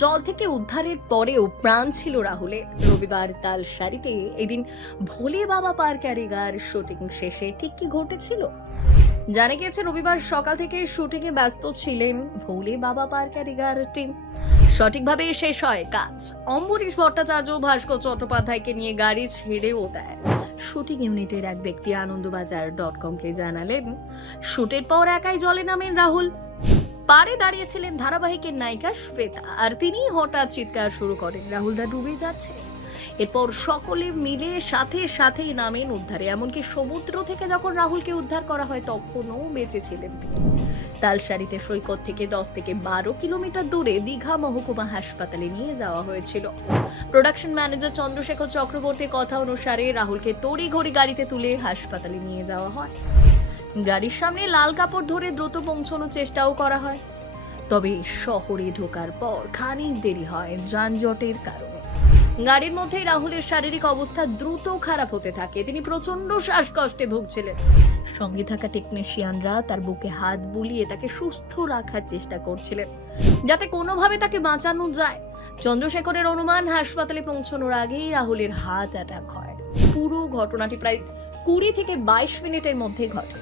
জল থেকে উদ্ধারের পরেও প্রাণ ছিল রাহুলের। রবিবার তালসারিতে এদিন ভোলে বাবা পার ক্যারিগার শুটিং শেষে ঠিক কি ঘটেছিল জানা গিয়েছে। রবিবার সকাল থেকে শুটিং এ ব্যস্ত ছিলেন ভোলে বাবা পার ক্যারিগার টিম। সঠিকভাবে শেষ হয় কাজ। অম্বরীশ ভট্টাচার্য ভাস্কর চট্টোপাধ্যায়কে নিয়ে গাড়ি ছেড়েও দেয়। শুটিং ইউনিটের এক ব্যক্তি আনন্দবাজার.com কে জানালেন, শুটের পর একাই জলে নামেন রাহুল। পাড়ে দাঁড়িয়েছিলেন ধারাবাহিকের নায়িকা শ্বেতা, আর তিনি হঠাৎ চিৎকার শুরু করেন, রাহুলদা ডুবে যাচ্ছে। এরপর সকলে মিলে সাথেই নামেন উদ্ধারে। এমনকি সমুদ্র থেকে যখন রাহুলকে উদ্ধার করা হয় তখনও বেঁচে ছিলেন তিনি। তালসারিতে সৈকত থেকে 10 থেকে 12 কিলোমিটার দূরে দীঘা মহকুমা হাসপাতালে নিয়ে যাওয়া হয়েছিল। প্রোডাকশন ম্যানেজার চন্দ্রশেখর চক্রবর্তীর কথা অনুসারে রাহুলকে তড়িঘড়ি গাড়িতে তুলে হাসপাতালে নিয়ে যাওয়া হয়। গাড়ির সামনে লাল কাপড় ধরে দ্রুত পৌঁছানোর চেষ্টাও করা হয়, তবে শহরে ঢোকার পর খানিক দেরি হয় যানজটের কারণে। গাড়ির মধ্যেই রাহুলের শারীরিক অবস্থা দ্রুত খারাপ হতে থাকে। তিনি প্রচন্ড শ্বাসকষ্টে ভুগছিলেন। সঙ্গে থাকা টেকনিশিয়ানরা তার বুকে হাত বুলিয়ে তাকে সুস্থ রাখার চেষ্টা করছিলেন, যাতে কোনোভাবে তাকে বাঁচানো যায়। চন্দ্রশেখরের অনুমান, হাসপাতালে পৌঁছানোর আগেই রাহুলের হার্ট অ্যাটাক হয়। পুরো ঘটনাটি প্রায় 20 থেকে 22 মিনিটের মধ্যে ঘটে।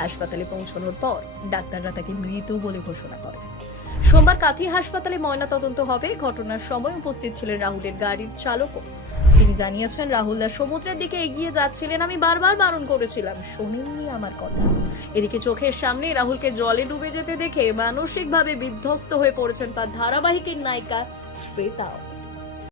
হাসপাতালে পৌঁছানোর পর ডাক্তাররা তাকে মৃত বলে ঘোষণা করে। সোমবার কাথি হাসপাতালে ময়নাতদন্ত হবে। ঘটনার সময় উপস্থিত ছিলেন রাহুলের গাড়ির চালকও। তিনি জানিয়েছেন, রাহুলদা সমুদ্রের দিকে এগিয়ে যাচ্ছিলেন, আমি বারবার বারণ করেছিলাম, শোনেননি আমার কথা। এদিকে চোখের সামনে রাহুলকে জলে ডুবে যেতে দেখে মানসিকভাবে বিধ্বস্ত হয়ে পড়েছেন তার ধারাবাহিকের নায়িকা শ্বেতাও।